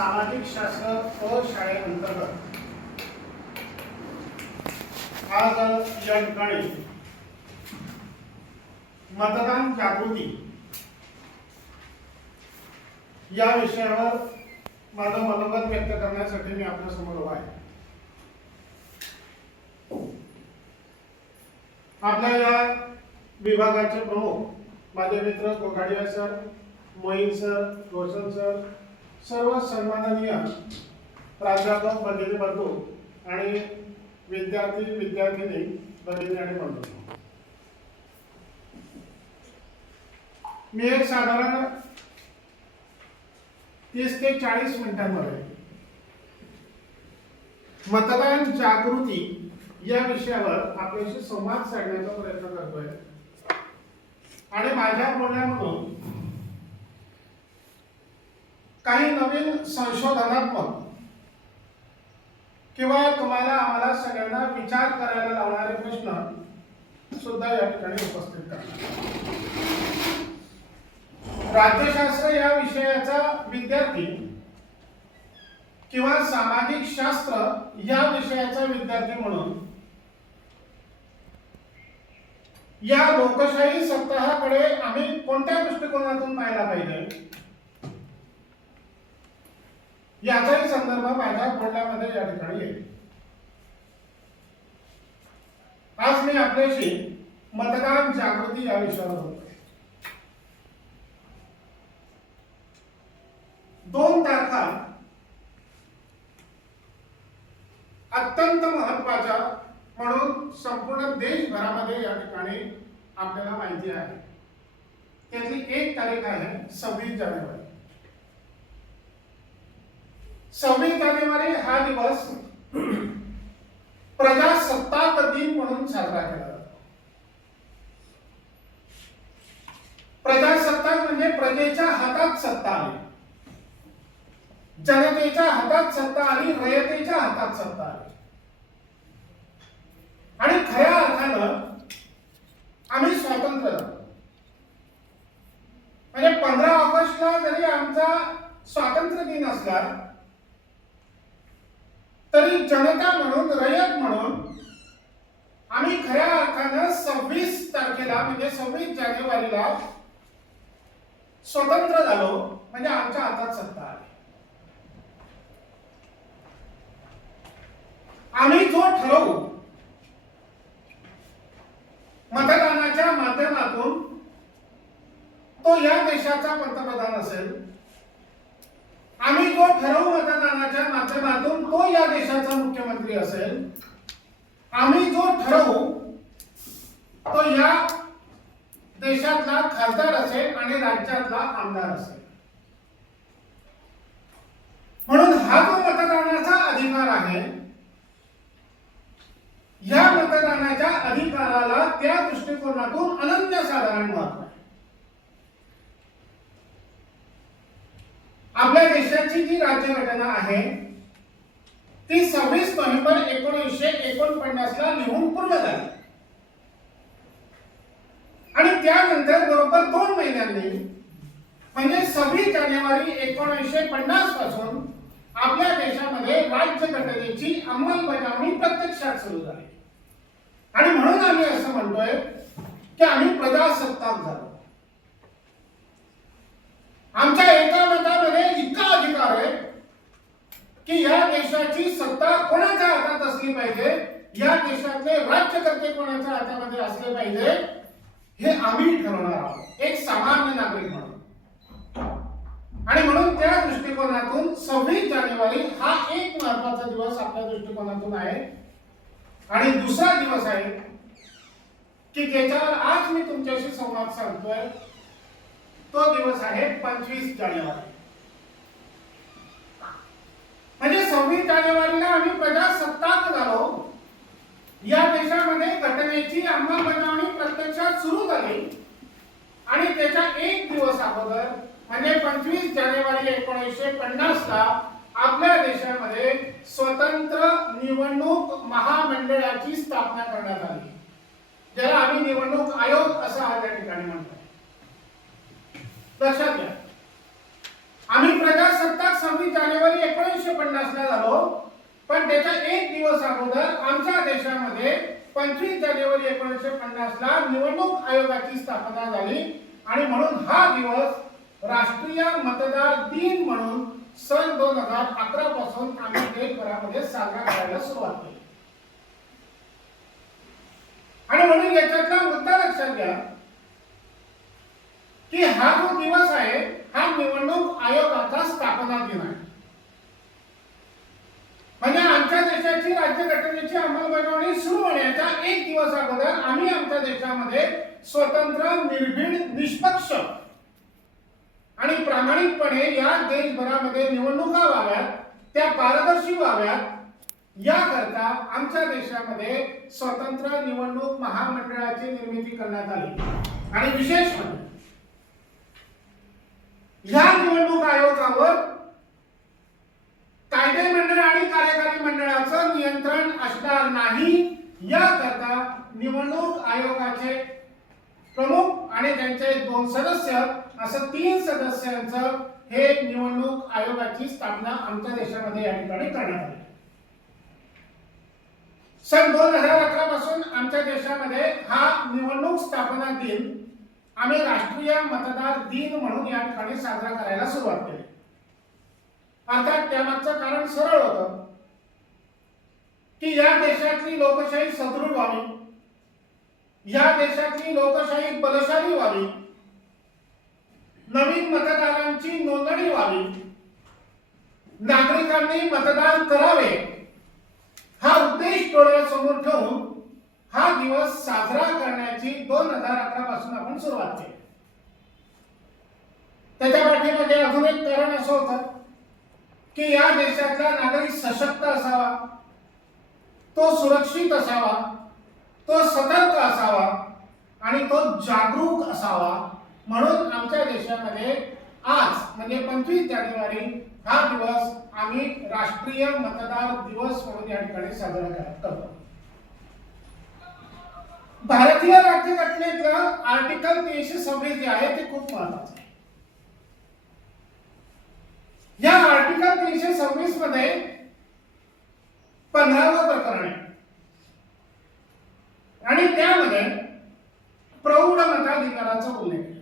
सामाजिक शास्त्र व शाळेअंतर्गत आज या ठिकाणी मतदान जागृती या विषयावर माझं मनोगत व्यक्त करण्यासाठी मी आपल्या समोर उभा आहे. आपल्या या विभागाचे प्रमुख माझे मित्र Kogadia sir, Moin sir, Roshan sir, सर्व सन्माननीय प्राध्यापक भगिनी बंधू आणि विद्यार्थी विद्यार्थिनी भगिनी आणि बंधू, मी एक साधारण 30 ते 40 मिनिटांमध्ये मतदान जागृती या विषयावर आपल्याशी संवाद साधण्याचा प्रयत्न करतोय आणि माझ्या बोलण्यामधून काही नवीन संशोधनात्मक किंवा तुम्हाला आम्हाला सगळ्यांना विचार करायला लावणारे प्रश्न सुद्धा या ठिकाणी उपस्थित करणार. राज्यशास्त्र या विषयाचा विद्यार्थी किंवा सामाजिक शास्त्र या विषयाचा विद्यार्थी म्हणून या लोकशाही सप्ताहाकडे आम्ही कोणत्या दृष्टिकोनातून पाहायला पाहिजे याचाही संदर्भ माझ्या बोलण्यामध्ये या ठिकाणी येईल. आज मी आपल्याशी मतदान जागृती या विषयावर बोलतोय. 2 तारखा अत्यंत महत्वाच्या म्हणून संपूर्ण देशभरामध्ये या ठिकाणी आपल्याला माहिती आहे. त्यातली एक तारीख आहे 26 जानेवारी. 26 जानेवारी हा दिवस प्रजासत्ताक दिन म्हणून साजरा केला जातो. प्रजासत्ताक म्हणजे प्रजेच्या हातात सत्ता आली, जनतेच्या हातात सत्ता आली, रयतेच्या हातात सत्ता आली आणि खऱ्या अर्थानं आम्ही स्वातंत्र्य झालो. म्हणजे 15 ऑगस्टला जरी आमचा स्वातंत्र्य दिन असला तरी जनता म्हणून, रयत म्हणून आम्ही खऱ्या अर्थानं 26 तारखेला म्हणजे 26 जानेवारीला स्वतंत्र झालो. म्हणजे आमच्या हातात सत्ता आली. आम्ही जो ठरवू मतदानाच्या माध्यमातून तो या देशाचा पंतप्रधान असेल. आम्ही जो ठरवू मतदानाच्या माध्यमातून तो या देशाचा मुख्यमंत्री असेल. आम्ही जो ठरवू तो या देशातला खासदार असेल आणि राज्यातला आमदार असेल. म्हणून हा जो मतदानाचा अधिकार आहे, या मतदानाच्या अधिकाराला त्या दृष्टिकोनातून अनन्यसाधारण महत्त्व आहे. आपल्या देशाची जी राज्यघटना आहे ती 26 नोव्हेंबर 1949 ला लिहून पूर्ण झाली आणि त्यानंतर बरोबर 2 महिन्यांनी म्हणजे 26 जानेवारी 1950 पासून आपल्या देशामध्ये राज्यघटनेची अंमलबजावणी प्रत्यक्षात सुरू झाली. आणि म्हणून आम्ही असं म्हणतोय की आम्ही प्रजासत्ताक झालो. आमच्या एका मतामध्ये इतका अधिकार आहे की या देशाची सत्ता कोणाच्या हातात असली पाहिजे, या देशातले राज्यकर्ते कोणाच्या हातामध्ये असले पाहिजे हे आम्ही ठरवणार आहोत एक सामान्य नागरिक म्हणून. आणि म्हणून त्या दृष्टिकोनातून 26 जानेवारी हा एक महत्वाचा दिवस आपल्या दृष्टिकोनातून आहे. आणि दुसरा दिवस आहे की ज्याच्यावर आज मी तुमच्याशी संवाद साधतोय तो दिवस आहे 25 जानेवारी. म्हणजे 26 जानेवारीला आम्ही प्रजासत्ताक झालो. या देशामध्ये घटनेची अंमलबजावणी प्रत्यक्षात सुरू झाली आणि त्याच्या एक दिवस अगोदर म्हणजे 25 जानेवारी 1950 ला आपल्या देशामध्ये स्वतंत्र निवडणूक महामंडळाची स्थापना करण्यात आली, ज्याला आम्ही निवडणूक आयोग असं या ठिकाणी म्हणतो. लक्षात घ्या, आम्ही प्रजासत्ताक 26 जानेवारी दिवस अगोदर आमच्या देशामध्ये 25 जानेवारी 1950 ला निवडणूक आयोगाची स्थापना झाली आणि म्हणून हा दिवस राष्ट्रीय मतदार दिन म्हणून सन 2011 पासून आम्ही देशभरामध्ये साजरा करायला सुरुवात केली. आणि म्हणून याच्यातला मुद्दा लक्षात घ्या की हा जो दिवस आहे हा निवडणूक आयोगाचा स्थापना दिन आहे. म्हणजे आमच्या देशाची राज्यघटनेची अंमलबजावणी सुरू होण्याच्या एक दिवस अगोदर आम्ही आमच्या देशामध्ये स्वतंत्र, निर्भीड, निष्पक्ष आणि प्रामाणिकपणे या देशभरामध्ये निवडणुका व्हाव्यात, त्या पारदर्शी व्हाव्यात याकरता आमच्या देशामध्ये स्वतंत्र निवडणूक महामंडळाची निर्मिती करण्यात आली. आणि विशेष म्हणजे या निवडणूक आयोगावर कायदे मंडळ आणि कार्यकारी मंडळाचं नियंत्रण असणार नाही याकरता निवडणूक आयोगाचे प्रमुख आणि त्यांचे 2 सदस्य असं 3 सदस्यांचं हे निवडणूक आयोगाची स्थापना आमच्या देशामध्ये या ठिकाणी करण्यात आली. सन 2011 पासून आमच्या देशामध्ये हा निवडणूक स्थापना दिन आम्ही राष्ट्रीय मतदार दिन म्हणून या ठिकाणी साजरा करायला सुरुवात केली. अर्थात त्यामागचं कारण सरळ होतं की या देशातली लोकशाही सदृढ व्हावी, या देशातली लोकशाही बलशाली व्हावी, नवीन मतदारांची नोंदणी व्हावी, नागरिकांनी मतदान करावे हा उद्देश डोळ्यासमोर ठेवून हा दिवस साजरा करण्याची 2011 पासून आपण सुरुवात केली. त्याच्या पाठीमागे अजून एक कारण असं होतं की या देशातला नागरिक सशक्त असावा, तो सुरक्षित असावा, तो सतर्क असावा आणि तो जागरूक असावा. म्हणून आमच्या देशामध्ये आज म्हणजे 25 जानेवारी हा दिवस आम्ही राष्ट्रीय मतदार दिवस म्हणून या ठिकाणी साजरा करतो. भारतीय राज्यघटनेतलं आर्टिकल 326 जे आहे ते खूप महत्त्वाचं आहे. या आर्टिकल 326 मध्ये 15वं प्रकरण आहे आणि त्यामध्ये प्रौढ मताधिकाराचा उल्लेख आहे.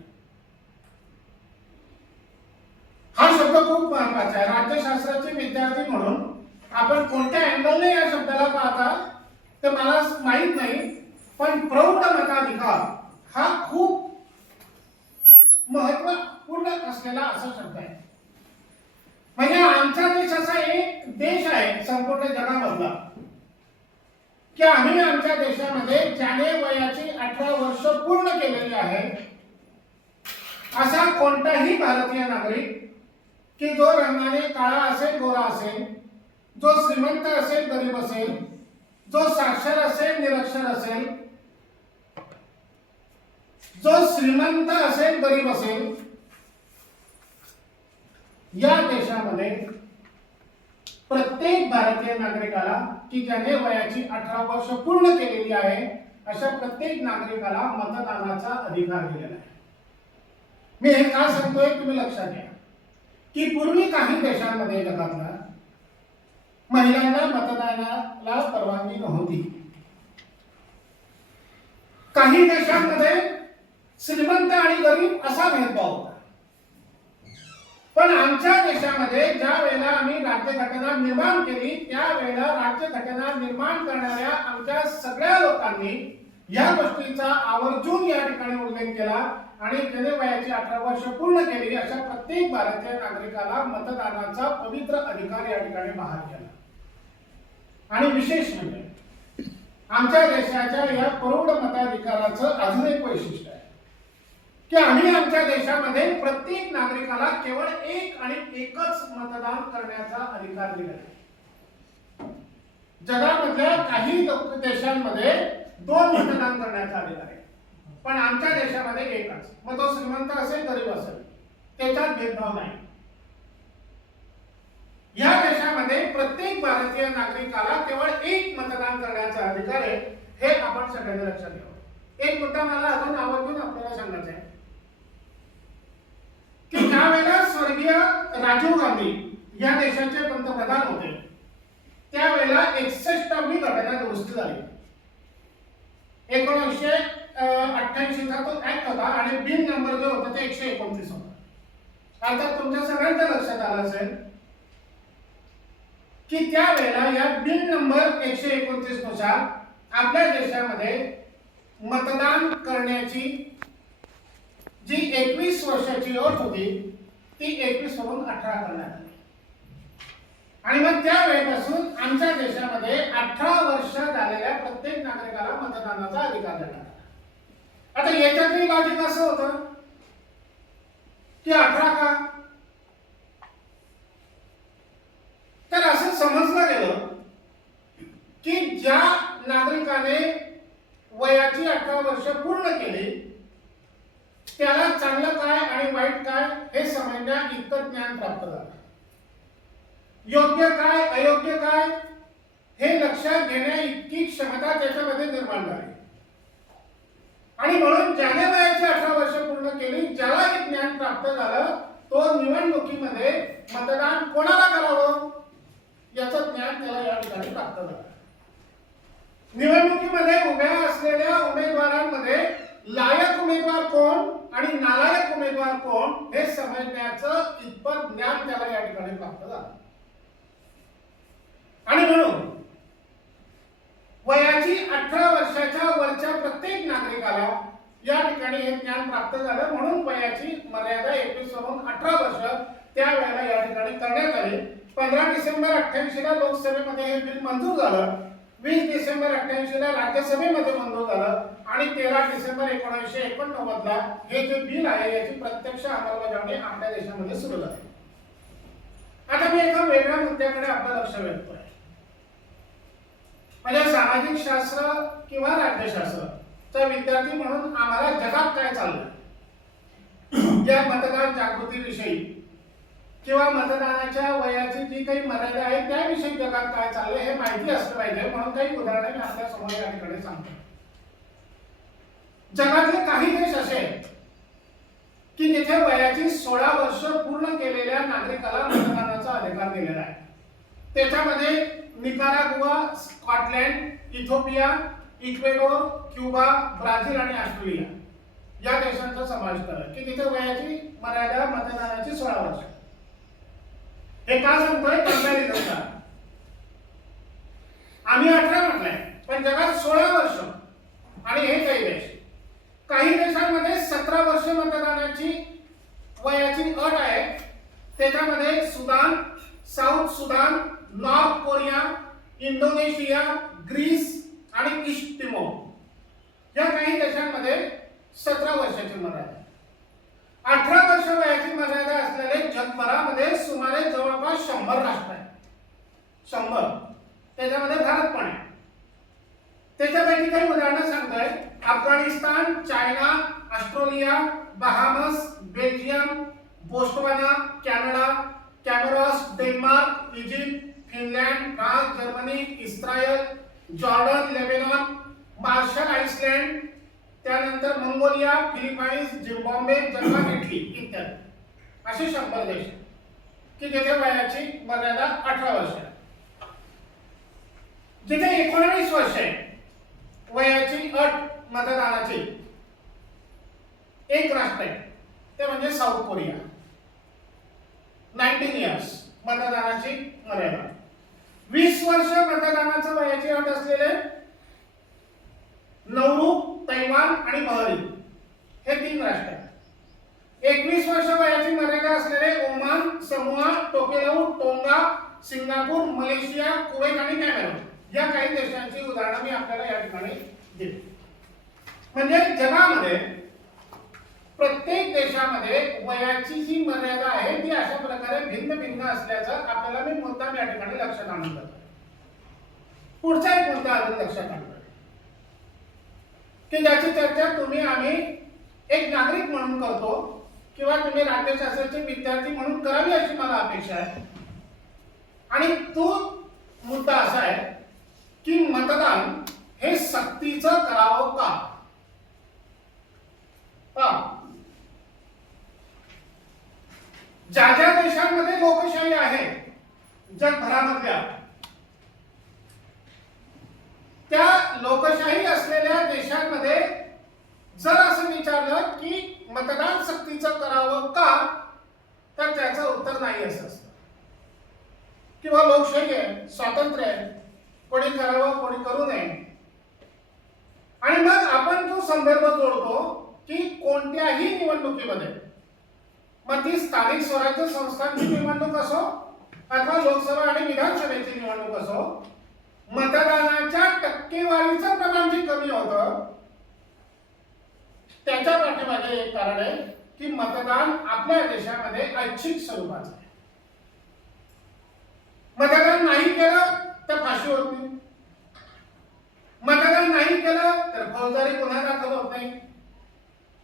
हा शब्द खूप महत्त्वाचा आहे. राज्यशास्त्राचे विद्यार्थी म्हणून आपण कोणत्या अँगलने या शब्दाला पाहता ते मला माहित नाही, पण प्रौढ मताधिकार हा खूप महत्त्वपूर्ण असलेला असा शब्द आहे. म्हणजे आमचा देश असा एक देश आहे संपूर्ण जगामधला की आम्ही आमच्या देशामध्ये ज्याने वयाची 18 वर्ष पूर्ण केलेली आहे असा कोणताही भारतीय नागरिक की जो रंगाने काळा असेल, गोरा असेल, जो श्रीमंत असेल, गरीब असेल, जो साक्षर असेल, निरक्षर असेल, जो श्रीमंत असेल, गरीब असेल, या देशामध्ये प्रत्येक भारतीय नागरिकाला की ज्याने वयाची 18 वर्ष पूर्ण केलेली आहे अशा प्रत्येक नागरिकाला मतदानाचा अधिकार दिलेला आहे. मी हे का सांगतोय तुम्ही लक्षात घ्या की पूर्वी काही देशांमध्ये जगातल्या महिलांना मतदानाला परवानगी नव्हती. काही देशांमध्ये श्रीमंत आणि गरीब असा भेदभाव होता. पण आमच्या देशामध्ये ज्या वेळेला आम्ही राज्यघटना निर्माण केली त्यावेळेला राज्यघटना निर्माण करणाऱ्या आमच्या सगळ्या लोकांनी या गोष्टीचा आवर्जून या ठिकाणी उल्लेख केला आणि ज्याने वयाची 18 वर्ष पूर्ण केली अशा प्रत्येक भारतीय नागरिकाला मतदानाचा पवित्र अधिकार या ठिकाणी बहाल केला. आणि विशेष म्हणजे आमच्या देशाच्या या प्रौढ मताधिकाराचं अजून एक वैशिष्ट्य आहे की आम्ही आमच्या देशामध्ये प्रत्येक नागरिकाला केवळ एक आणि एकच मतदान करण्याचा अधिकार दिला आहे. जगामधल्या काही देशांमध्ये 2 मतदान करण्याचा अधिकार आहे, पण आमच्या देशामध्ये एकच. मग तो श्रीमंत असेल, गरीब असेल, त्याच्यात भेदभाव नाही. या देशामध्ये प्रत्येक भारतीय नागरिकाला केवळ एक मतदान करण्याचा अधिकार आहे. हे आपण सगळ्यांनी लक्षात घ्यावं. एक मुद्दा मला अजून आवर्जून आपल्याला सांगायचा आहे की ज्या वेळेला स्वर्गीय राजीव गांधी या देशाचे पंतप्रधान होते त्यावेळेला 61वी घटना दुरुस्ती झाली. 1988 चा तो ऍक्ट होता आणि बिल नंबर जो होता ते 129 होता. अर्थात तुमच्या सगळ्यांच्या लक्षात आलं असेल की त्यावेळेला या बिल नंबर 129 नुसार आपल्या देशामध्ये मतदान करण्याची जी 21 वर्षाची अट होती ती 21 वरून 18 करण्यात आली. आणि मग त्यावेळेपासून आमच्या देशामध्ये 18 वर्ष झालेल्या प्रत्येक नागरिकाला मतदानाचा अधिकार देण्यात आला. आता याच्यातही लॉजिक असं होतं की 18 का, तर असं समजलं गेलं की ज्या नागरिकाने वयाची 18 वर्ष पूर्ण केली त्याला चांगलं काय आणि वाईट काय हे समजण्या इतकं ज्ञान प्राप्त झालं. योग्य काय अयोग्य काय हे लक्षात घेण्या इतकी क्षमता त्याच्यामध्ये निर्माण झाली. आणि म्हणून ज्याने वयाची 18 वर्ष पूर्ण केली, ज्याला हे ज्ञान प्राप्त झालं, तो निवडणुकीमध्ये मतदान कोणाला करावं याचं ज्ञान त्याला या ठिकाणी प्राप्त झालं. निवडणुकीमध्ये उभ्या असलेल्या उमेदवारांमध्ये लायक उमेदवार कोण आणि नालायक उमेदवार कोण हे समजण्याचं इतपत ज्ञान त्याला या ठिकाणी प्राप्त झालं. आणि म्हणून वयाची 18 वर्षाच्या वरच्या प्रत्येक नागरिकाला या ठिकाणी हे ज्ञान प्राप्त झालं. म्हणून वयाची मर्यादा 21 वरून 18 वर्ष त्यावेळेला या ठिकाणी करण्यात आली. 15 डिसेंबर 88 ला लोकसभेमध्ये हे बिल मंजूर झालं. 20 डिसेंबर 88 ला राज्यसभेमध्ये मंजूर झालं आणि 13 डिसेंबर 1989 ला हे जे बिल आहे याची प्रत्यक्ष अंमलबजावणी आपल्या देशामध्ये सुरू झाली. आता मी एका वेगळ्या मुद्द्याकडे आपलं लक्ष वेधतोय. म्हणजे सामाजिक शास्त्र किंवा राज्यशास्त्रचा विद्यार्थी म्हणून आम्हाला जगात काय चाललंय या मतदान जागृतीविषयी किंवा मतदानाच्या वयाची जी काही मर्यादा आहे त्याविषयी जगात काय चाललंय हे माहिती असलं पाहिजे. म्हणून काही उदाहरणे मी आपल्या समोर या ठिकाणी सांगतो. जगातले काही देश असे आहेत की जिथे वयाची 16 वर्ष पूर्ण केलेल्या नागरिकाला मतदानाचा अधिकार दिलेला आहे. त्याच्यामध्ये Nicaragua, Scotland, Ethiopia, Ecuador, Cuba, Brazil आणि ऑस्ट्रेलिया या देशांचा समावेश करा की तिथे वयाची मर्यादा मतदानाची 16 वर्ष. हे का सांगतोय कंपॅरिझनचा. आम्ही 18 म्हटलंय पण जगात 16 वर्ष आणि हे काही देश. काही देशांमध्ये 17 वर्ष मतदानाची वयाची अट आहे. त्याच्यामध्ये Sudan, South Sudan, North Korea, Indonesia, Greece आणि ईस्ट तिमोर या काही देशांमध्ये 17 वर्षाची मर्यादा. 18 वर्ष वयाची मर्यादा असलेले जगभरामध्ये सुमारे जवळपास 100 राष्ट्र आहेत. 100. त्याच्यामध्ये भारत पण आहे. त्याच्यापैकी काही उदाहरणं सांगतोय. Afghanistan, China, Australia, Bahamas, Belgium, Botswana, Canada, Comoros, Denmark, Egypt, Finland, France, Germany, Israel, Jordan, Lebanon, Marshall Island, त्यानंतर Mongolia, Philippines, Zimbabwe, Germany, Italy इत्यादी असे 100 देश की जिथे वयाची मर्यादा 18 वर्ष आहे. जिथे 19 वर्ष आहे वयाची अट मतदानाची एक राष्ट्र आहे ते म्हणजे साऊथ कोरिया. 19 इयर्स मतदानाची मर्यादा. 20 वर्ष मतदानाचं वयाची अट असलेले नौरू, तैवान आणि बहरीन हे 3 राष्ट्र आहेत. 21 वर्ष वयाची मर्यादा असलेले Oman, Samoa, Tokelau, Tonga, Singapore, Malaysia, Kuwait आणि कॅमेरून या काही देशांची उदाहरणं मी आपल्याला या ठिकाणी देतो. म्हणजे जगामध्ये प्रत्येक देशामध्ये वयाची जी मर्यादा आहे ती अशा प्रकारे भिन्न भिन्न असल्याचं आपल्याला मी मुद्दाम या ठिकाणी लक्षात आणून देतो. पुढचा एक मुद्दा अजून लक्षात आणतो की ज्याची चर्चा तुम्ही आम्ही एक नागरिक म्हणून करतो किंवा तुम्ही राज्यशास्त्राचे विद्यार्थी म्हणून करावी अशी मला अपेक्षा आहे. आणि तो मुद्दा असा आहे की मतदान हे सक्तीचं करावं का. ज्या ज्या देशांमध्ये लोकशाही आहे जगभरामधल्या त्या लोकशाही असलेल्या देशांमध्ये जर असं विचारलं की मतदान सक्तीचं करावं का, तर त्याचं उत्तर नाही असं असतं. किंवा लोकशाही आहे, स्वातंत्र्य आहे, कोणी करावं कोणी करू नये. आणि मग आपण जो संदर्भ जोडतो की कोणत्याही निवडणुकीमध्ये, मग ती स्थानिक स्वराज्य संस्थांची निवडणूक असो अथवा लोकसभा आणि विधानसभेची निवडणूक असो, मतदानाच्या टक्केवारीचं प्रमाण जे कमी होतं त्याच्या पाठीमागे एक कारण आहे की मतदान आपल्या देशामध्ये ऐच्छिक स्वरूपाचं आहे. मतदान नाही केलं तर फाशी होत नाही, मतदान नाही केलं तर फौजदारी गुन्हा दाखल होत नाही,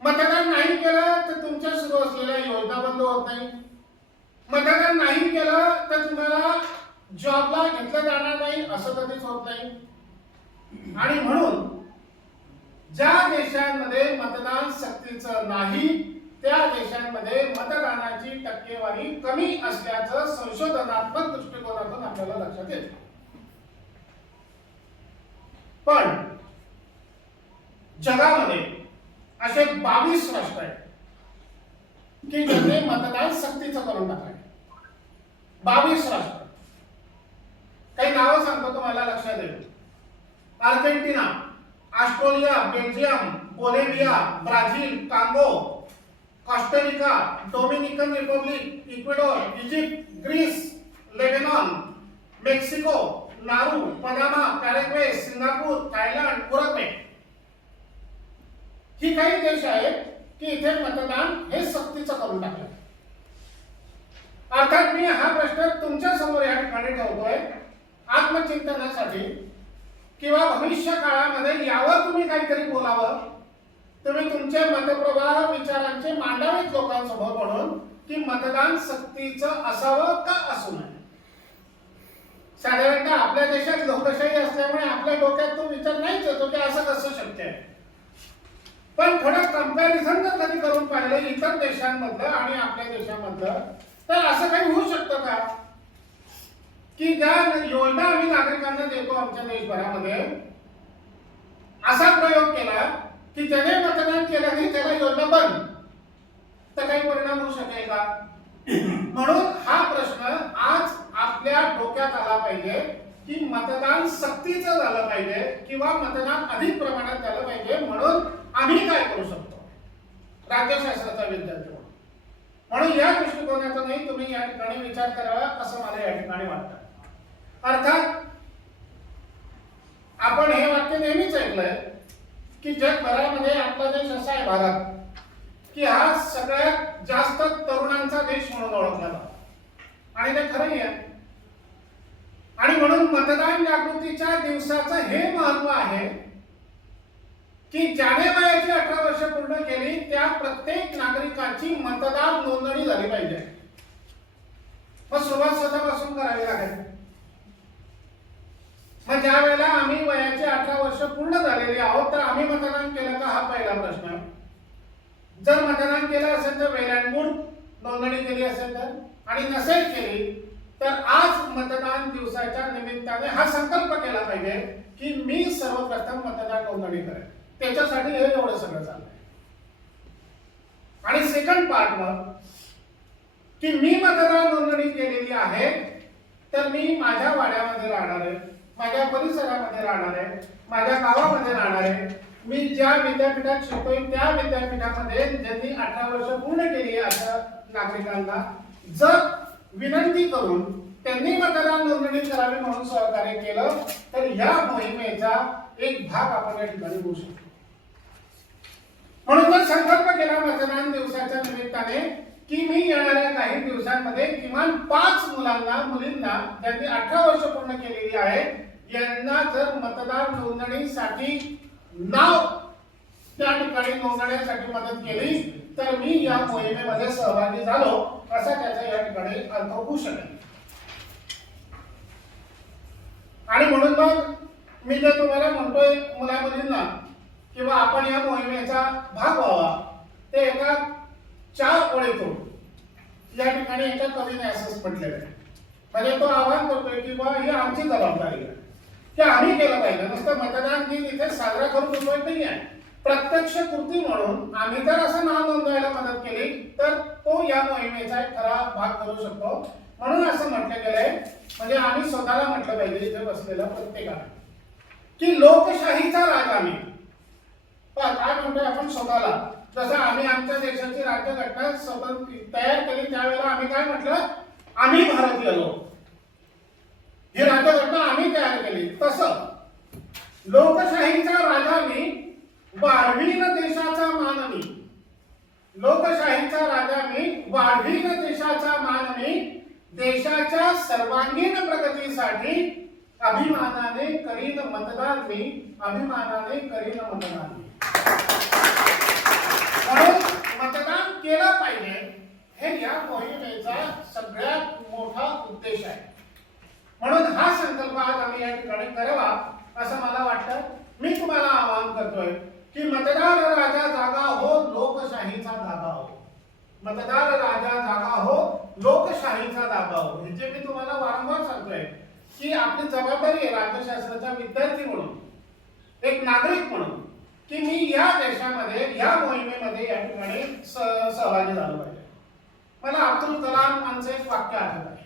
मतदान नाही केलं तर तुमच्या सुरू असलेल्या योजना बंद होत नाही, मतदान नाही केलं तर तुम्हाला जॉबला घेतलं जाणार नाही असं कधीच होत नाही. आणि म्हणून ज्या देशांमध्ये मतदान सक्तीचं नाही त्या देशांमध्ये मतदानाची टक्केवारी कमी असल्याचं संशोधनात्मक दृष्टिकोनातून आपल्याला लक्षात येतं. पण जगामध्ये असे 22 राष्ट्र आहेत की ज्यांनी मतदान सक्तीचं करून टाकलंय. 22 राष्ट्र. काही नावं सांगतो तुम्हाला लक्षात येईल. Argentina, Australia, Belgium, Bolivia, Brazil, Congo, Costa Rica, Dominican Republic, Ecuador, Egypt, Greece, Lebanon, Mexico, Nauru, Panama, Paraguay, Singapore, Thailand, Uruguay. ही काही देश आहेत की इथे मतदान हे सक्तीचं करून टाकलं. अर्थात मी हा प्रश्न तुमच्या समोर या ठिकाणी ठेवतोय आत्मचिंतनासाठी, किंवा भविष्य काळामध्ये यावर तुम्ही काहीतरी बोलावं, तुम्ही तुमचे मतप्रवाह विचारांचे मांडावेत लोकांसमोर म्हणून की मतदान सक्तीचं असावं का असू नये. साधारणतः आपल्या देशात लोकशाही असल्यामुळे आपल्या डोक्यात तो विचार नाहीच येतो की असं कसं शक्य आहे. पण थोडं कंपॅरिझन जर कधी करून पाहिलं इतर देशांमधलं आणि आपल्या देशामधलं, तर असं काही होऊ शकतं का की ज्या योजना आम्ही नागरिकांना देतो आमच्या देशभरामध्ये, असा प्रयोग केला की ज्याने मतदान केलं नाही त्याला योजना बंद, तर काही परिणाम होऊ शकेल का? म्हणून हा प्रश्न आज आपल्या डोक्यात आला पाहिजे की मतदान सक्तीचं झालं पाहिजे किंवा मतदान अधिक प्रमाणात झालं पाहिजे. म्हणून आम्ही काय करू शकतो राज्यशास्त्राचा विद्यार्थी म्हणून या दृष्टिकोनातूनही तुम्ही या ठिकाणी विचार करावा असं मला या ठिकाणी वाटतं. अर्थात आपण हे वाक्य नेहमीच ऐकलंय की जगभरामध्ये आपला देश असा आहे भारत की हा सगळ्यात जास्त तरुणांचा देश म्हणून ओळखला जातो, आणि ते खरंही आहे. आणि म्हणून मतदान जागृतीच्या दिवसाचं हे महत्व आहे की ज्याने वयाची 18 वर्ष पूर्ण केली त्या प्रत्येक नागरिकाची मतदार नोंदणी झाली पाहिजे. मग सुरुवात स्वतःपासून करावी लागेल. मग ज्या वेळेला आम्ही वयाची 18 वर्ष पूर्ण झालेली आहोत तर आम्ही मतदान केलं का हा पहिला प्रश्न. जर मतदान केलं असेल तर वेल अँड गुड, नोंदणी केली असेल तर, आणि नसेल केली तर आज मतदान दिवसाच्या निमित्ताने हा संकल्प केला पाहिजे की मी सर्वप्रथम मतदार नोंदणी करेन. त्याच्यासाठी हे एवढं सगळं चाललंय. आणि सेकंड पार्ट मग की मी मतदार नोंदणी केलेली आहे तर मी माझ्या वाड्यामध्ये राहणार आहे, माझ्या परिसरामध्ये राहणार आहे, माझ्या गावामध्ये राहणार आहे. मी ज्या विद्यापीठात शिकतोय त्या विद्यापीठामध्ये ज्यांनी 18 वर्ष पूर्ण केली अशा नागरिकांना जर विनंती करून त्यांनी मतदार नोंदणी करावी म्हणून सहकार्य केलं तर या मोहिमेचा एक भाग आपण या ठिकाणी होऊ शकतो. म्हणून जर संकल्प केला मतदान दिवसाच्या निमित्ताने की मी येणाऱ्या काही दिवसांमध्ये किमान 5 मुलांना मुलींना ज्यांनी 18 वर्ष पूर्ण केलेली आहे यांना जर मतदार नोंदणीसाठी नाव त्या ठिकाणी नोंदण्यासाठी मदत केली तर मी या मोहिमेमध्ये सहभागी झालो असा त्याचा या ठिकाणी अर्थ होऊ शकेल. आणि म्हणून मग मी जे तुम्हाला म्हणतोय मुला मुलींना किंवा आपण या मोहिमेचा भाग व्हावा ते एका 4 ओळीतून या ठिकाणी एका कवीने असंच म्हटलेलं आहे. म्हणजे तो आवाहन करतोय की बा ही आमची जबाबदारी आहे की आम्ही केलं पाहिजे. नुसतं मतदान दिन इथे साजरा करून उपयोग नाही आहे. प्रत्यक्ष कृती म्हणून आम्ही जर असं नाव नोंदवायला मदत केली तर तो या मोहिमेचा एक खरा भाग करू शकतो. म्हणून असं म्हटलं गेलंय, म्हणजे आम्ही स्वतःला म्हटलं पाहिजे इथे बसलेल्या प्रत्येकाने, की लोकशाहीचा राजा मी. काय म्हणतोय आपण स्वतःला, जसं आम्ही आमच्या देशाची राज्यघटना तयार केली त्यावेळेला आम्ही काय म्हटलं, आम्ही भारतीय लोक, ही राज्यघटना आम्ही तयार केली. तसं लोकशाहीचा राजा मी, वाढवीन देशाचा मान मी. लोकशाहीचा राजा मी, वाढवीन देशाचा मान मी. देशाच्या सर्वांगीण प्रगतीसाठी अभिमानाने करीन मतदान मी. अभिमानाने करीन मतदान मी. म्हणून मतदान केलं पाहिजे हे या मोहिमेचा सगळ्यात मोठा उद्देश आहे. म्हणून हा संकल्प आज आम्ही या ठिकाणी करावा असं मला वाटतं. मी तुम्हाला आवाहन करतोय की मतदार राजा जागा हो, लोकशाहीचा धागा हो. मतदार राजा जागा हो, लोकशाहीचा धागा हो. हे जे मी तुम्हाला वारंवार सांगतोय की आपली जबाबदारी आहे राज्यशास्त्राचा विद्यार्थी म्हणून, एक नागरिक म्हणून, की मी या देशामध्ये या मोहिमेमध्ये या ठिकाणी सहभागी झालो पाहिजे. मला अब्दुल कलाम यांचं एक वाक्य आठवत आहे.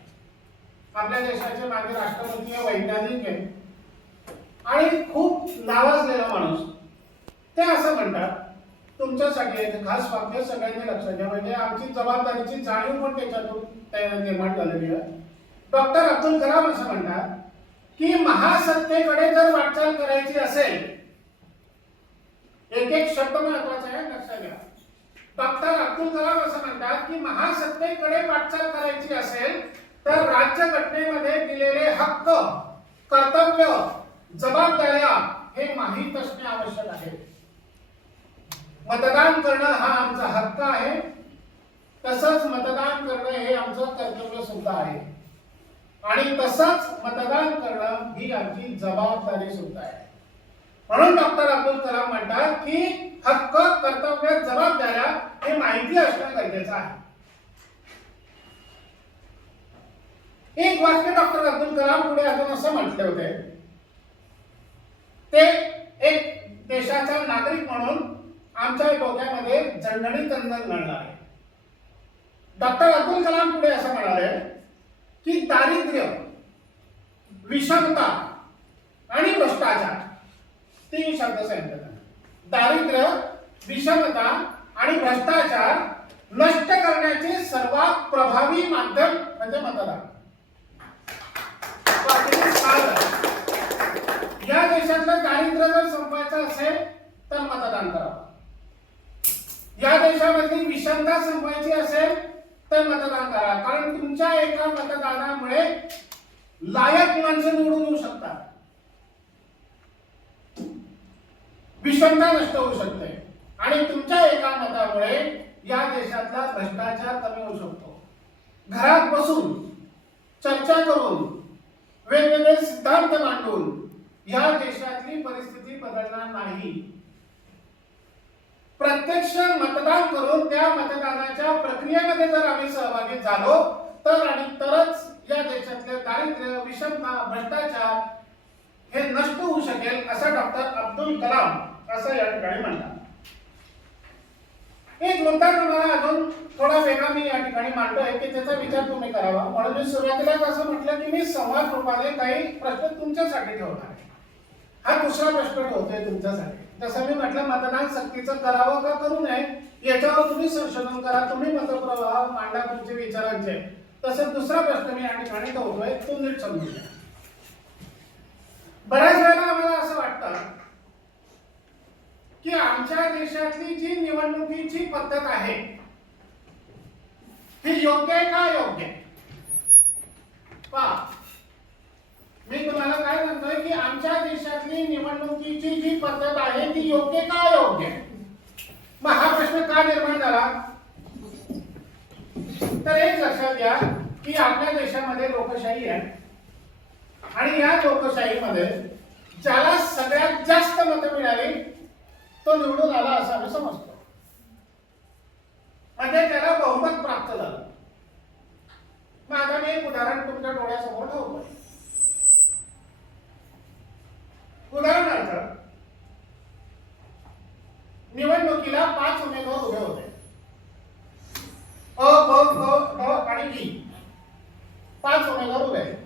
आपल्या देशाचे माजी राष्ट्रपती वैज्ञानिक आहे आणि खूप नावाजलेला माणूस. ते असं म्हणतात, तुमच्यासाठी एक खास वाक्य सगळ्यांनी लक्षात घ्या, म्हणजे आमची जबाबदारीची जाणीव पण त्याच्यातून निर्माण झालेली आहे. डॉक्टर अब्दुल कलाम असं म्हणतात की महासत्तेकडे जर वाटचाल करायची असेल, एक एक शब्द महत्वाचा आहे लक्षात घ्या. डॉक्टर अब्दुल कलाम असं म्हणतात की महासत्तेकडे वाटचाल करायची असेल तर राज्यघटनेमध्ये दिलेले हक्क, कर्तव्य, जबाबदाऱ्या हे माहीत असणे आवश्यक आहे. मतदान करणं हा आमचा हक्क आहे, तसंच मतदान करणं हे आमचं कर्तव्य सुद्धा आहे आणि तसंच मतदान करणं ही आमची जबाबदारी सुद्धा आहे. म्हणून डॉक्टर अब्दुल कलाम म्हणतात की हक्क, कर्तव्य, जबाबदाऱ्या हे माहिती असणं गरजेचं आहे. एक वाक्य डॉक्टर अब्दुल कलाम पुढे अजून असं म्हटले होते, ते एक देशाचा नागरिक म्हणून आमच्या डोक्यामध्ये झणझणीत घडलं आहे. डॉक्टर अब्दुल कलाम पुढे असं म्हणाले की दारिद्र्य, विषमता आणि भ्रष्टाचार, तीन शब्द सांगितले. दारिद्र्य, विषमता आणि भ्रष्टाचार नष्ट करण्याचे सर्वात प्रभावी माध्यम म्हणजे मतदान. या देशातलं दारिद्र्य जर संपवायचं असेल तर मतदान करावं. या देशामधली विषमता संपवायची असेल तर मतदान करा. कारण तुमच्या एका मतदानामुळे लायक माणसं निवडून येऊ शकतात, विषमता नष्ट होऊ शकते आणि तुमच्या एका मतामुळे या देशातला भ्रष्टाचार कमी होऊ शकतो. घरात बसून चर्चा करून वेगवेगळे सिद्धांत मांडून या देशातली परिस्थिती बदलणार नाही. प्रत्यक्ष मतदान करून त्या मतदानाच्या प्रक्रियेमध्ये जर आम्ही सहभागी झालो तर आणि तरच या देशातले दारिद्र्य, विषमता, भ्रष्टाचार हे नष्ट होऊ शकेल असं डॉक्टर अब्दुल कलाम असं या ठिकाणी म्हणतात. एक मुद्दा तुम्हाला अजून थोडा वेगळा मी या ठिकाणी मांडतोय की त्याचा विचार तुम्ही करावा. म्हणून मी सुरुवातीलाच असं म्हटलं की मी संवाद रूपाने काही प्रश्न तुमच्यासाठी ठेवणार आहे. हा दुसरा प्रश्न ठेवतोय तुमच्यासाठी. जसं मी म्हटलं मतदान सक्तीचं करावं का करू नये याच्यावर तुम्ही संशोधन करा, तुम्ही मतप्रवाह मांडा तुमचे विचारांचे. तसं दुसरा प्रश्न मी या ठिकाणी ठेवतोय, तो नीट समजून घ्या. बऱ्याच वेळेला आम्हाला असं वाटतं की आमच्या देशातली जी निवडणुकीची पद्धत आहे ही योग्य आहे का योग्य आहे? मी तुम्हाला काय म्हणतोय की आमच्या देशातली निवडणुकीची जी पद्धत आहे ती योग्य का योग्य आहे? मग हा प्रश्न का निर्माण झाला? तर एक लक्षात घ्या की आपल्या देशामध्ये लोकशाही आहे आणि या लोकशाहीमध्ये ज्याला सगळ्यात जास्त मतं मिळाली तो निवडून आला असं आम्ही समजतो. म्हणजे त्याला बहुमत प्राप्त झालं. मग आता मी एक उदाहरण तुमच्या डोळ्यासमोर ठेवतोय. उमेदवार उभे आहेत.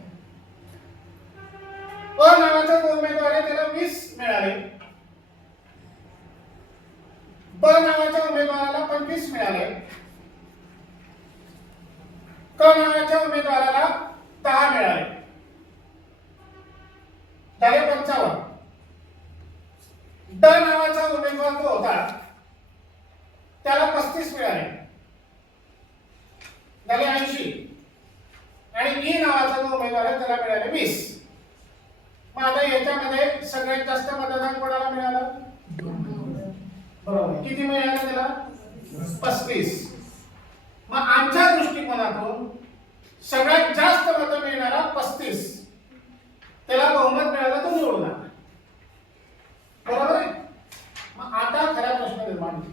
अ नावाचा जो उमेदवार आहे त्याला 20 मिळाले, ब नावाच्या उमेदवाराला 25 मिळाले, क नावाच्या उमेदवाराला 10 मिळाले, झाले 55. ड नावाचा उमेदवार जो होता त्याला 35 मिळाले, झाले 80. आणि ई नावाचा जो उमेदवार आहे त्याला मिळाले 20. मग आता याच्यामध्ये सगळ्यात जास्त मतदान कोणाला मिळालं? बरोबर. किती मिळालं त्याला? 35. मग आमच्या दृष्टिकोनातून सगळ्यात जास्त मतं मिळणारा 35, त्याला बहुमत मिळालं तर निवडून आला. बरोबर आहे. मग आता खरा प्रश्न निर्माण होतो.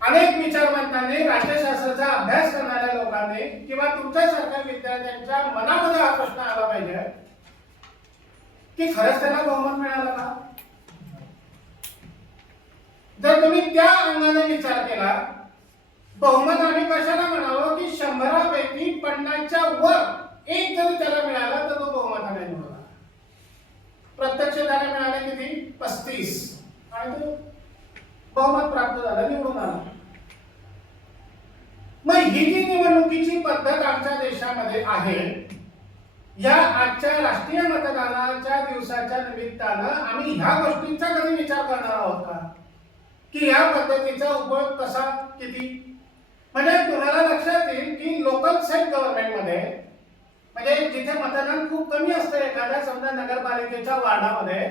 अनेक विचारवंतांनी, राज्यशास्त्राचा अभ्यास करणाऱ्या लोकांनी किंवा तुमच्यासारख्या विद्यार्थ्यांच्या मनामध्ये हा प्रश्न आला पाहिजे की खरंच त्याला बहुमत मिळालं का? जर तुम्ही त्या अंगाने विचार केला, बहुमत आम्ही कशाला म्हणावं की 100 पैकी 50च्या वर एक जरी त्याला मिळाला तर तो बहुमताने निवडला. प्रत्यक्ष त्याला मिळाले किती? 35. आणि तो बहुमत प्राप्त झाला, निवडून आला. मग ही जी निवडणुकीची पद्धत आमच्या देशामध्ये आहे, या आजच्या राष्ट्रीय मतदानाच्या दिवसाच्या निमित्तानं आम्ही ह्या गोष्टींचा कधी विचार करणार आहोत का की या पद्धतीचा उपयोग कसा किती? म्हणजे तुम्हाला लक्षात येईल की लोकल सेल्फ गव्हर्नमेंट मध्ये, म्हणजे जिथे मतदान खूप कमी असतं एखाद्या समजा नगरपालिकेच्या वार्डामध्ये,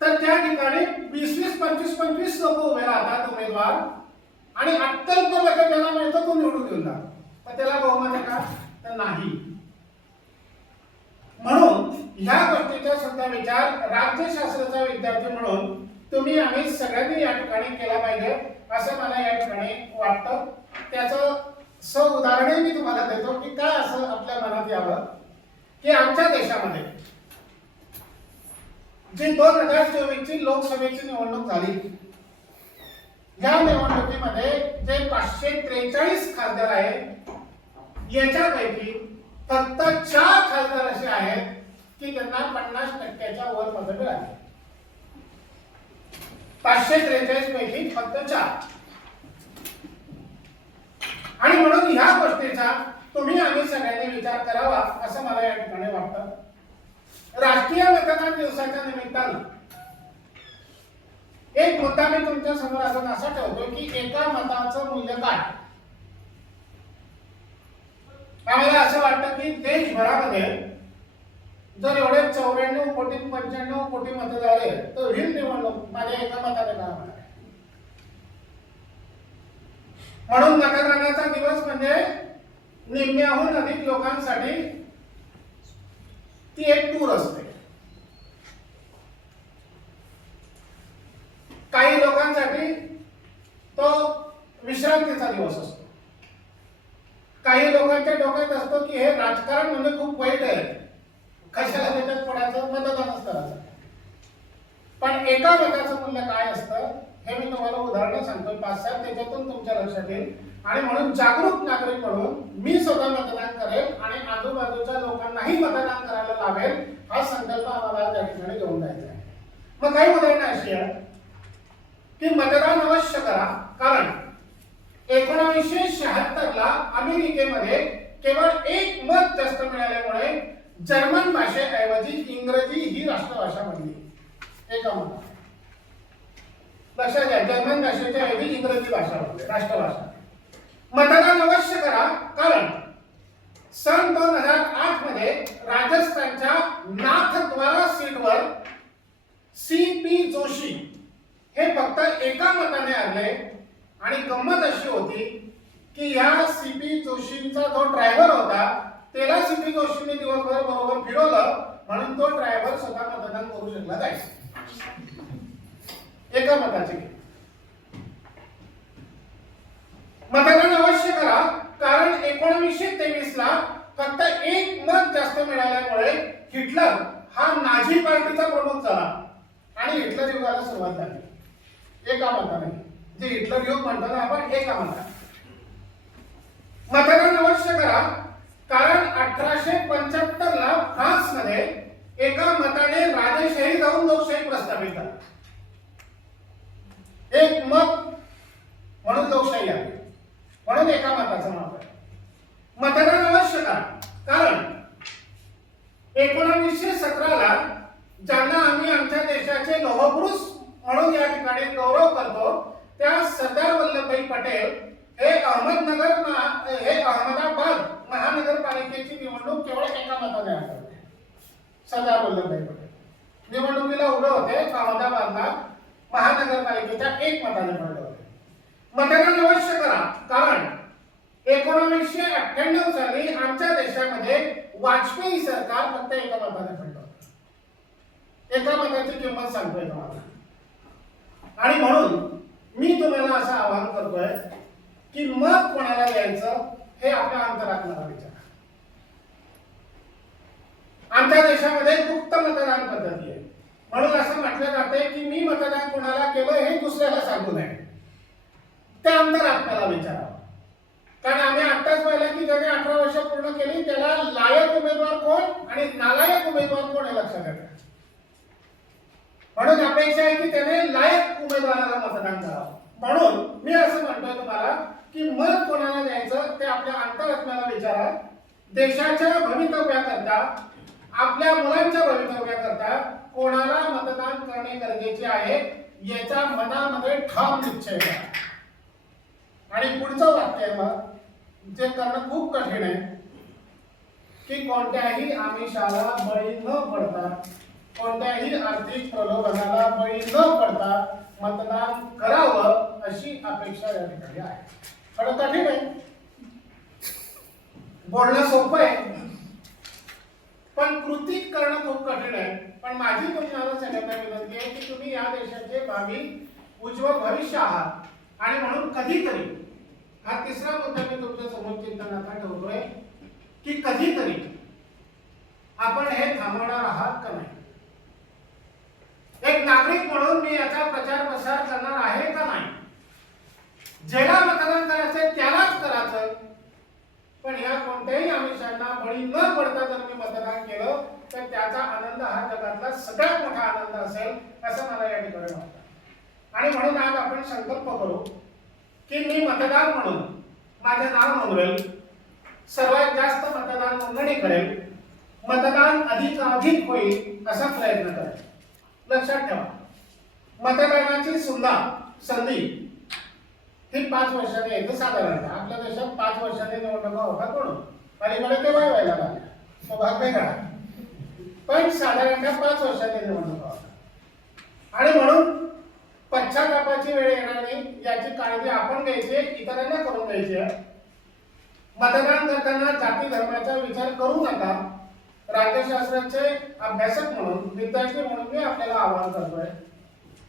तर त्या ठिकाणी 20-20, 25-25 लोक उभे राहतात उमेदवार, आणि अत्यल्प मत ज्याला मिळतं तो निवडून येऊन जातो. पण त्याला बहुमत आहे का? तर नाही. म्हणून ह्या गोष्टीचा सुद्धा विचार राज्यशास्त्राचा विद्यार्थी म्हणून तुम्ही आम्ही सगळ्यांनी या ठिकाणी केला पाहिजे असं मला या ठिकाणी वाटतं. त्याचं उदाहरण मी तुम्हाला देतो की काय असं आपल्या मनात यावं की आमच्या देशामध्ये जी 2024 ची लोकसभेची निवडणूक झाली, या निवडणुकीमध्ये जे 543 खासदार आहेत, याच्यापैकी फक्त 4 खासदार असे आहेत की त्यांना 50% वर मतं मिळाली. 543 पैकी फक्त 4. आणि म्हणून ह्या गोष्टीचा तुम्ही आम्ही सगळ्यांनी विचार करावा असं मला या ठिकाणी वाटतं. राष्ट्रीय मतदान दिवसाच्या निमित्तानं एक मुद्दा मी तुमच्या समोर अजून असा ठेवतो की एका मताचं मूल्य काय? आम्हाला असं वाटतं की देशभरामध्ये जर एवढे 94 कोटी 95 कोटी मतदार आहेत तर होईल निवडणूक माझ्या एका मताने काय होणार? म्हणून मतदानाचा दिवस म्हणजे निम्म्याहून अधिक लोकांसाठी ती एक टूर असते. काही लोकांसाठी तो विश्रांतीचा दिवस असतो. काही लोकांच्या डोक्यात असतो की हे राजकारण म्हणजे खूप वाईट आहे, कशाला त्याच्यात पडायचं, मतदानच करायचं. पण एका मताचं मूल्य काय असतं हे मी तुम्हाला उदाहरण सांगतो 5-7, त्याच्यातून तुमच्या लक्षात येईल. आणि म्हणून जागरूक नागरिक म्हणून मी स्वतः मतदान करेल आणि आजूबाजूच्या लोकांनाही मतदान करायला लावेल, हा संकल्प आम्हाला त्या ठिकाणी घेऊन जायचा आहे. मग काही उदाहरणं अशी आहेत की मतदान अवश्य करा, कारण 1976 ला अमेरिकेमध्ये केवळ 1 मत जास्त मिळाल्यामुळे जर्मन भाषेऐवजी इंग्रजी ही राष्ट्रभाषा बनली. एका मत लक्षात घ्या, जर्मन भाषेच्या ऐवजी इंग्रजी भाषा बनली राष्ट्रभाषा. मतदान अवश्य करा, कारण सन 2008 मध्ये राजस्थानच्या नाथद्वारा सीटवर सी.पी. जोशी हे फक्त एका मताने आले. आणि गंमत अशी होती की ह्या सी.पी. जोशींचा जो ड्रायव्हर होता त्याला सी.पी. जोशींनी दिवसभर बरोबर फिरवलं, म्हणून तो ड्रायव्हर स्वतः मतदान करू शकला जायचं एका मताचे. मतदान अवश्य करा, कारण 1923 ला फक्त 1 मत जास्त मिळाल्यामुळे हिटलर हा नाझी पार्टीचा प्रमुख झाला आणि हिटलर युगाला सुरुवात झाली एका मताने. जे हिटलर युग म्हणतो ना आपण, एका मताने. मतदान अवश्य करा, कारण 1875 ला फ्रान्स मध्ये एका मताने राजेशाही जाऊन लोकशाही प्रस्थापित झाली. एक मत म्हणून लोकशाही आहे, म्हणून एका मताचं नाव आहे. मतदान अवश्य करा, कारण 1917 ला ज्यांना आम्ही आमच्या देशाचे लोहपुरुष म्हणून या ठिकाणी गौरव करतो, त्या सरदार वल्लभभाई पटेल हे अहमदाबाद महानगरपालिकेची निवडणूक केवळ एका मताने हरवली. सरदार वल्लभभाई पटेल निवडणुकीला उभे होते, अहमदाबादला महानगरपालिकेच्या एक मताने पडले होते. मतदान अवश्य करा, कारण 1998 साली आमच्या देशामध्ये वाजपेयी सरकार फक्त एका मताने पडलं होतं. एका मताची किंमत सांगतोय तुम्हाला. आणि म्हणून मी तुम्हाला असं आवाहन करतोय की मत कोणाला द्यायचं हे आपल्या अंतरात्म्याला विचारा. आमच्या देशामध्ये गुप्त मतदान पद्धती आहे, म्हणून असं म्हटलं जाते की मी मतदान कोणाला केलं हे दुसऱ्याला सांगू नये. ते अंतरात्म्याला विचारावं. कारण आम्ही आत्ताच पाहिलं की ज्याने 18 वर्ष पूर्ण केली त्याला लायक उमेदवार कोण आणि नालायक उमेदवार कोण हे लक्षात येतं. म्हणून अपेक्षा आहे की त्याने लायक उमेदवाराला मतदान करावं. म्हणून मी असं म्हणतोय तुम्हाला की मत कोणाला द्यायचं ते आपल्या अंतरात्म्याला विचारा. देशाच्या भवितव्याकरता, आपल्या मुलांच्या भवितव्याकरता कोणाला मतदान करणे गरजेचे आहे याचा मनामध्ये ठाम निश्चय करा. आणि पुढचं वाक्य आहे जे करणं खूप कठीण आहे की कोणत्याही आमिषाला बळी न पडता, कोणत्याही आर्थिक प्रलोभनाला बळी न पडता मतदान करावं अशी अपेक्षा या ठिकाणी आहे. थोडं कठीण आहे, बोलणं सोपं आहे, पण कृतीत करणं खूप कठीण आहे. पण माझी तुम्हाला सगळ्यांना विनंती आहे की तुम्ही या देशाचे भावी उज्ज्वल भविष्य आहात. आणि म्हणून कधीतरी, हा तिसरा मुद्दा मी तुमच्या समोर चिंतनाचा ठेवतोय की कधीतरी आपण हे थांबवणार आहात का नाही. एक नागरिक म्हणून मी याचा प्रचार प्रसार करणार आहे का नाही. ज्याला मतदान करायचंय त्यालाच करायचं, पण या कोणत्याही आमिषांना बळी न पडता जर मी मतदान केलं तर त्याचा आनंद हा जगातला सगळ्यात मोठा आनंद असेल असं मला या ठिकाणी वाटतं. आणि म्हणून आज आपण संकल्प करू की मी मतदार म्हणून माझे नाव नोंदवेल, सर्वात जास्त मतदान नोंदणी करेल, मतदान अधिक होईल असा प्रयत्न करेल. लक्षात ठेवा, मतदानाची सुद्धा संधी ही 5 वर्षांनी येते साधारणतः. आपल्या देशात 5 वर्षांनी निवडणुका होतात म्हणून अलीकडे ते व्हायला लागल्या, तो भाग वेगळा, पण साधारणतः 5 वर्षांनी निवडणुका होतात. आणि म्हणून पश्चातापाची वेळ येणार नाही याची काळजी आपण घ्यायची, इतरांना करून घ्यायची आहे. मतदान करताना जाती धर्माचा विचार करू नका. राज्यशास्त्राचे अभ्यासक म्हणून, विद्यार्थी म्हणून मी आपल्याला आवाहन करतोय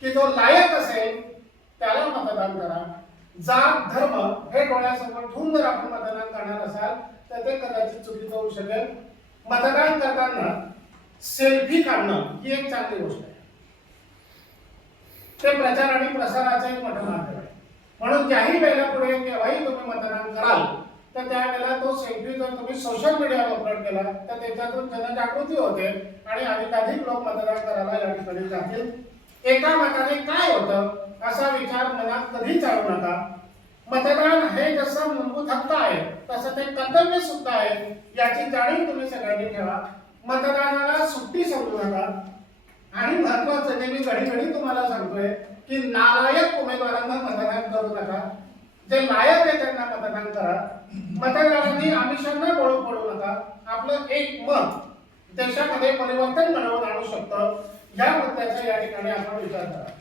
की जो लायक असेल त्याला मतदान करा. जात धर्म हे डोळ्यासमोर ठेवून जर आपण मतदान करणार असाल तर ते कदाचित चुकीचं होऊ शकेल. मतदान करताना सेल्फी काढणं ही एक चांगली गोष्ट आहे. ते प्रचार आणि प्रसाराचा एक मोठा माध्यम आहे. म्हणून ज्याही वेळेला पुढे केव्हाही तुम्ही मतदान कराल तर त्यावेळेला तो सेल्फी जर तुम्ही सोशल मीडियावर अपलोड केला तर त्याच्यातून जनजागृती होते आणि अधिकाधिक लोक मतदान करायला या ठिकाणी जातील. एका मताने काय होतं असा विचार मनात कधीच आणू नका. मतदान हे जसं मूलभूत हक्क आहे तसं ते कर्तव्य सुद्धा आहे याची जाणीव तुम्ही सगळ्यांनी ठेवा. मतदानाला सुट्टी समजू नका. आणि महत्वाचं जे मी घडी तुम्हाला सांगतोय की नालायक उमेदवारांना मतदान करू नका. जे लायक आहे त्यांना मतदान करा. मतदारांनी आमिषांना बळी पडू नका. आपलं एक मत देशामध्ये परिवर्तन घडवून आणू शकतं या मुद्द्याचा या ठिकाणी आपण विचार करा.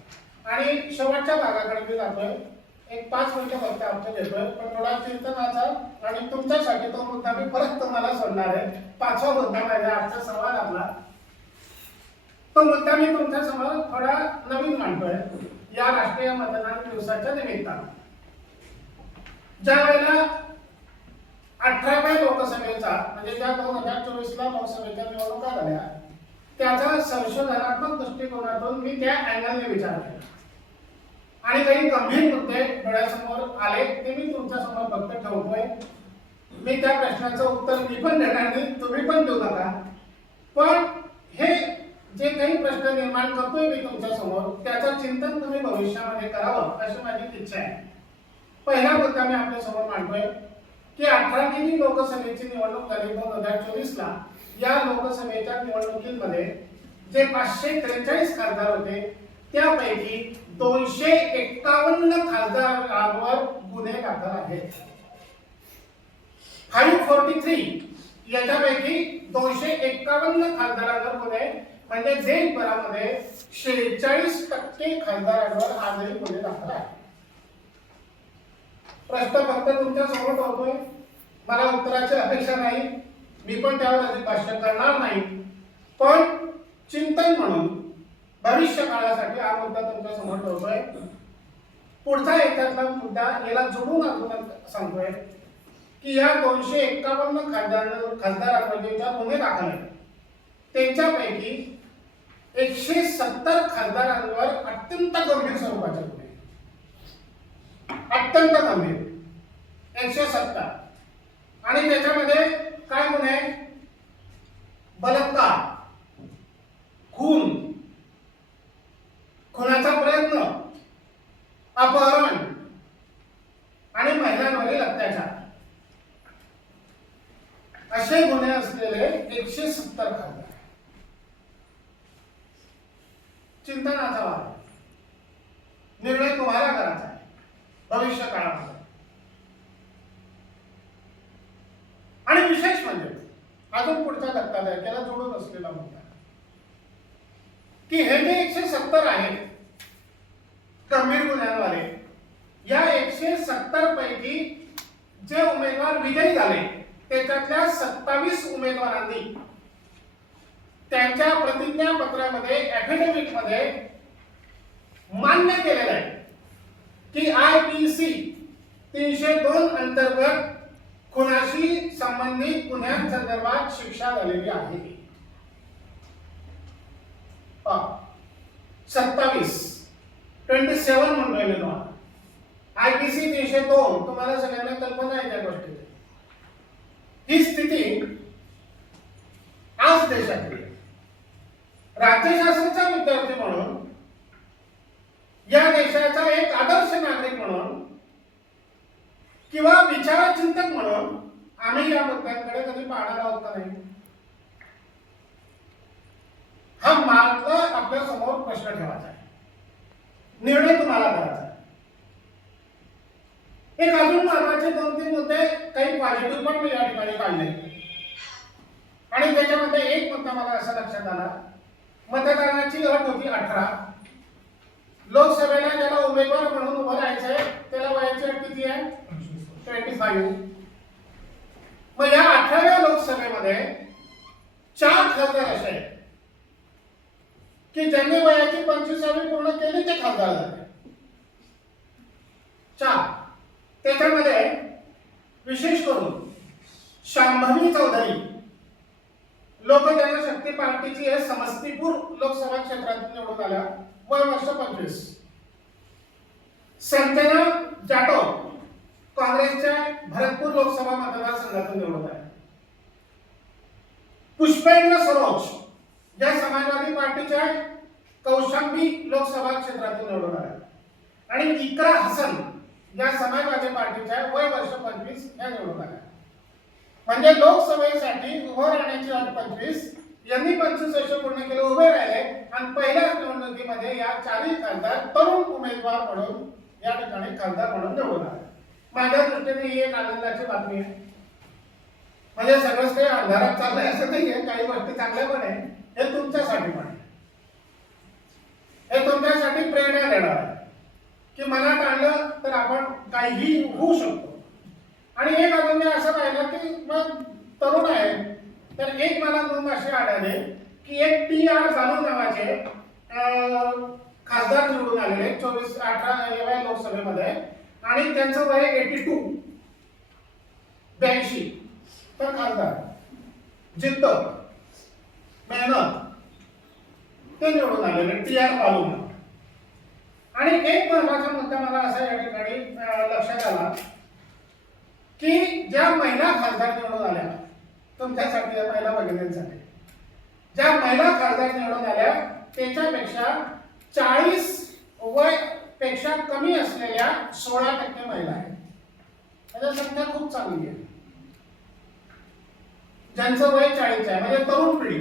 आणि शेवटच्या भागाकडे मी जातोय. एक 5 मिनिटं फक्त आपण घेतोय, पण थोडा चिंतनाचा आणि तुमच्यासाठी तो मुद्दा मी परत तुम्हाला सोडणार आहे. 5वा मुद्दा माझ्या आजचा संवाद आपला, तो मुद्दा मी तुमच्या समोर थोडा नवीन मांडतोय या राष्ट्रीय मतदान दिवसाच्या निमित्तानं. ज्या वेळेला 18व्या लोकसभेचा म्हणजे ज्या 2024 ला लोकसभेच्या निवडणुका झाल्या त्याचा संशोधनात्मक दृष्टिकोनातून मी त्या अँगलने विचार केला आणि काही गंभीर मुद्दे डोळ्यासमोर आले ते मी तुमच्या समोर फक्त ठेवतोय. मी त्या प्रश्नाचं उत्तर मी पण देणार नाही, तुम्ही पण देऊ नका. पण हे जे काही प्रश्न निर्माण करतोय मी तुमच्या समोर, त्याचं चिंतन तुम्ही भविष्यामध्ये करावं अशी माझी इच्छा आहे. पहिला मुद्दा मी आपल्या समोर मांडतोय की 18वी लोकसभेची निवडणूक झाली 2024 ला. या लोकसभेच्या निवडणुकीमध्ये जे 543 खासदार होते त्यापैकी 251 खासदारांवर गुन्हे दाखल आहेत. 543 याच्यापैकी 251 खासदारांवर गुन्हे, म्हणजे देशभरामध्ये 46% खासदारांवर आजही गुन्हे दाखल आहेत. प्रश्न फक्त तुमच्या समोर ठेवतोय, मला उत्तराची अपेक्षा नाही, मी पण त्यावर अधिक भाष्य करणार नाही. पण चिंतन म्हणून भविष्य काळासाठी हा मुद्दा तुमच्या समोर ठेवतोय. पुढचा याच्यातला मुद्दा याला जोडून अजून सांगतोय की या 251 खासदारांवर जे गुन्हे दाखल आहेत त्यांच्यापैकी 170 खासदारांवर अत्यंत गंभीर स्वरूपाचे गुन्हे, अत्यंत गंभीर 170. आणि त्याच्यामध्ये काय गुन्हे? बलात्कार, खून, खुनाचा प्रयत्न, अपहरण आणि महिलांवरील अत्याचार असे गुन्हे असलेले 170 खासदार. चिंतनाचा वाद, निर्णय तुम्हाला करायचा आहे भविष्य काळामध्ये. आणि विशेष म्हणजे अजून पुढच्या धक्कादायकाला जोडून असलेला मुद्दा की हे जे 170 आहेत गंभीर गुन्ह्यांवाले, या 170 पैकी जे उमेदवार विजयी झाले त्याच्यातल्या 27 उमेदवारांनी त्यांच्या प्रतिज्ञापत्रामध्ये ॲफिडेव्हिट मध्ये मान्य केलेलं आहे की IPC 302 अंतर्गत खुनाशी संबंधित गुन्ह्यांसंदर्भात शिक्षा झालेली आहे. 27 म्हणतोय मी तुम्हाला. IPC 302 तुम्हाला सगळ्यांना कल्पना आहे त्या गोष्टीची. ही स्थिती आज देशातली राज्यशास्त्राचा विद्यार्थी म्हणून, या देशाचा एक आदर्श नागरिक म्हणून किंवा विचारचिंतक म्हणून आम्ही या मुद्द्यांकडे कधी पाहणार आहोत का नाही? हा मात्र आपल्या समोर प्रश्न ठेवायचा आहे, निर्णय तुम्हाला करायचा आहे. एक अजून महत्वाचे 2-3 मुद्दे, काही पॉझिटिव्ह पण मी या ठिकाणी काढले. आणि त्याच्यामध्ये एक मुद्दा मला असा लक्षात आला, मतदानाची अट होती 18. लोकसभेला ज्याला उमेदवार म्हणून उभं राहायचंय त्याला वयाची अट किती आहे? 25. मग या 18व्या लोकसभेमध्ये 4 खासदार असे आहेत की ज्यांनी वयाची 25वी पूर्ण केली ते खासदार झाले. 4. त्याच्यामध्ये विशेष करून शांभवी चौधरी लोक जनशक्ती पार्टीची आहे, समस्तीपुर लोकसभा क्षेत्रातून निवडून आल्या, वय वर्ष 25. संजना जाटव काँग्रेसच्या भरतपूर लोकसभा मतदारसंघातून निवडून आल्या. पुष्पेंद्र सरोज ज्या समाजवादी पार्टीच्या कौशांबी लोकसभा क्षेत्रातून निवडून आल्या. आणि इकरा हसन या समाजवादी पार्टीच्या वय वर्ष 25 या निवडून आल्या. म्हणजे लोकसभेसाठी उभं राहण्याची अट 25, यांनी 25 वर्ष पूर्ण केले, उभे राहिले आणि पहिल्या निवडणुकीमध्ये या 4ही खासदार तरुण उमेदवार म्हणून या ठिकाणी खासदार म्हणून निवडून आले. माझ्या दृष्टीने ही एक आनंदाची बातमी आहे. म्हणजे सगळंच काही अंधारात चाललंय असं नाहीये, काही गोष्टी चांगल्या पण आहे. हे तुमच्यासाठी पण आहे, हे तुमच्यासाठी प्रेरणा देणार आहे की मनात आणलं तर आपण काहीही होऊ शकतो. आणि एक अजून मी असं पाहिलं की मग तरुण आहे तर एक मला नोंद अशी आढळले की एक TR जाधव नावाचे खासदार निवडून आलेले 18व्या लोकसभेमध्ये, आणि त्यांचं वय 82 तर खासदार जिद्द मेहनत ते निवडून आलेले TR बालू. आणि एक महत्वाचा मुद्दा मला असा या ठिकाणी लक्षात आला की ज्या महिला खासदार निवडून आल्या, तुमच्यासाठी महिला भगिनींसाठी ज्या महिला खासदार निवडून आल्या त्याच्यापेक्षा 40 वय पेक्षा कमी असलेल्या 16% महिला आहेत. म्हणजे संख्या खूप चांगली आहे. ज्यांचं वय 40 आहे म्हणजे तरुण पिढी,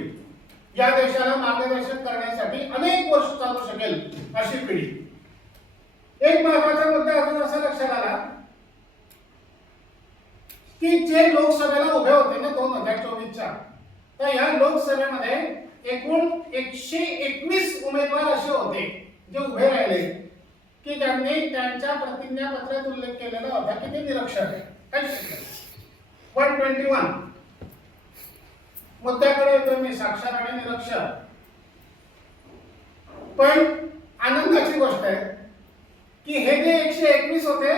या देशाला मार्गदर्शन करण्यासाठी अनेक वर्ष चालू शकेल अशी पिढी. एक महत्त्वाचा मुद्दा अजून असा लक्षात आला की जे लोकसभेला उभे होते ना 2024च्या, तर या लोकसभेमध्ये एकूण 121 उमेदवार असे होते जे उभे राहिले की ज्यांनी त्यांच्या प्रतिज्ञापत्रात उल्लेख केलेला होता की ते निरक्षर आहे. 121 मुद्द्याकडे येतो मी, साक्षर आणि निरक्षर. पण आनंदाची गोष्ट आहे की हे जे 121 होते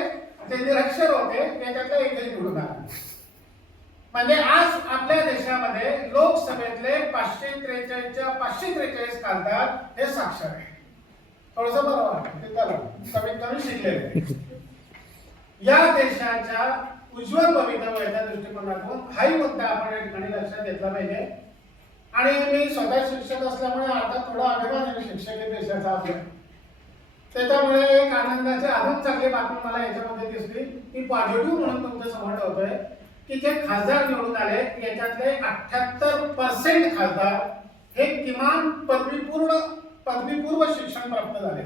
ते निरक्षर होते, त्याच्यातला एकही निवडून आला. म्हणजे आज आपल्या देशामध्ये लोकसभेतले 543च्या 543 खासदार हे साक्षर आहे. थोडस बरं वाटतं ते, त्याला कमीत कमी शिकलेले. या देशाच्या उज्ज्वल भवितव्याच्या दृष्टिकोनातून हाही मुद्दा आपण या ठिकाणी लक्षात घेतला पाहिजे. आणि मी स्वतः शिक्षक असल्यामुळे आता थोडा अभिमान आहे शिक्षक देशाचा आपल्या. त्याच्यामुळे एक आनंदाची अजून चांगली बातमी मला याच्यामध्ये दिसली की पॉझिटिव्ह म्हणून तुमच्या समोर ठेवतोय की जे खासदार निवडून आले याच्यातले 78% खासदार हे किमान पदवीपूर्व शिक्षण प्राप्त झाले,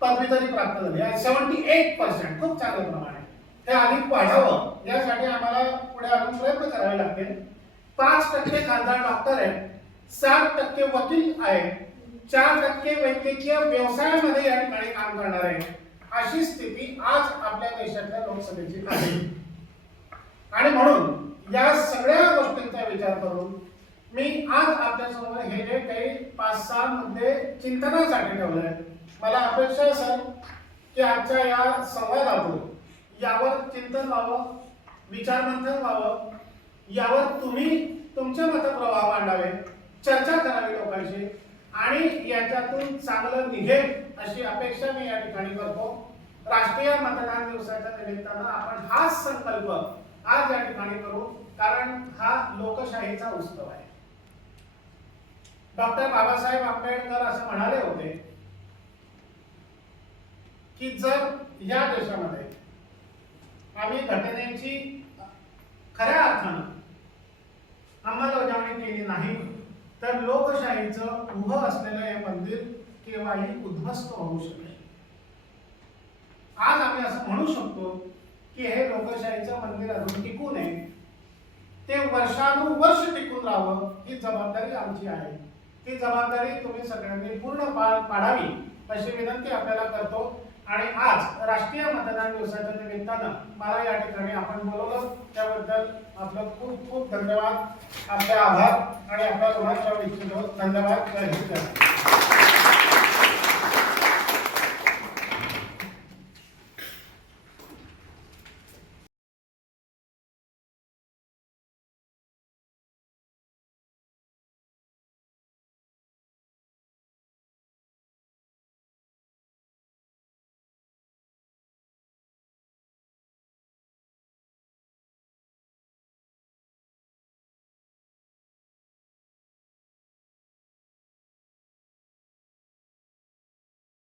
पदवी तरी प्राप्त झाली आहे. 78% खूप चांगल्या प्रमाणे. हे अधिक वाढावं यासाठी आम्हाला पुढे अजून प्रयत्न करावे लागतील. 5% खासदार डॉक्टर आहेत, 7% वकील आहेत, 4% वैद्यकीय व्यवसायामध्ये या ठिकाणी काम करणार आहे. अशी स्थिती आज आपल्या देशातल्या लोकसभेची आहे. आणि म्हणून या सगळ्या गोष्टींचा विचार करून मी आज आपल्यासमोर हे जे काही 5-6 मुद्दे चिंतनासाठी ठेवले आहेत. मला अपेक्षा आहे सर की आजच्या या संवादातून यावर चिंतन व्हावं, विचारमंथन व्हावं, यावर तुम्ही तुमचे मतप्रवाह मांडावे, चर्चा करावी लोकांशी आणि याच्यातून चांगलं निघेल अशी अपेक्षा मी या ठिकाणी करतो. राष्ट्रीय मतदान दिवसाच्या निमित्तानं आपण हाच संकल्प आज या ठिकाणी करू, कारण हा लोकशाहीचा उत्सव आहे. डॉक्टर बाबासाहेब आंबेडकर असं म्हणाले होते की जर या देशामध्ये आम्ही घटनेची खऱ्या अर्थानं अंमलबजावणी केली नाही तर लोकशाहीचं उभं असलेलं हे मंदिर केव्हाही उद्ध्वस्त होऊ शकेल. आज आम्ही असं म्हणू शकतो की हे लोकशाहीचं मंदिर अजून टिकून आहे, ते वर्षानुवर्ष टिकून राहावं ही जबाबदारी आमची आहे. ती जबाबदारी तुम्ही सगळ्यांनी पूर्ण पाडावी अशी विनंती आपल्याला करतो. आणि आज राष्ट्रीय मतदान दिवसाच्या निमित्तानं मला या ठिकाणी आपण बोलवलं त्याबद्दल आपलं खूप खूप धन्यवाद, आपले आभार आणि आपला ऋण ठेवू इच्छितो. धन्यवाद. जय हिंद.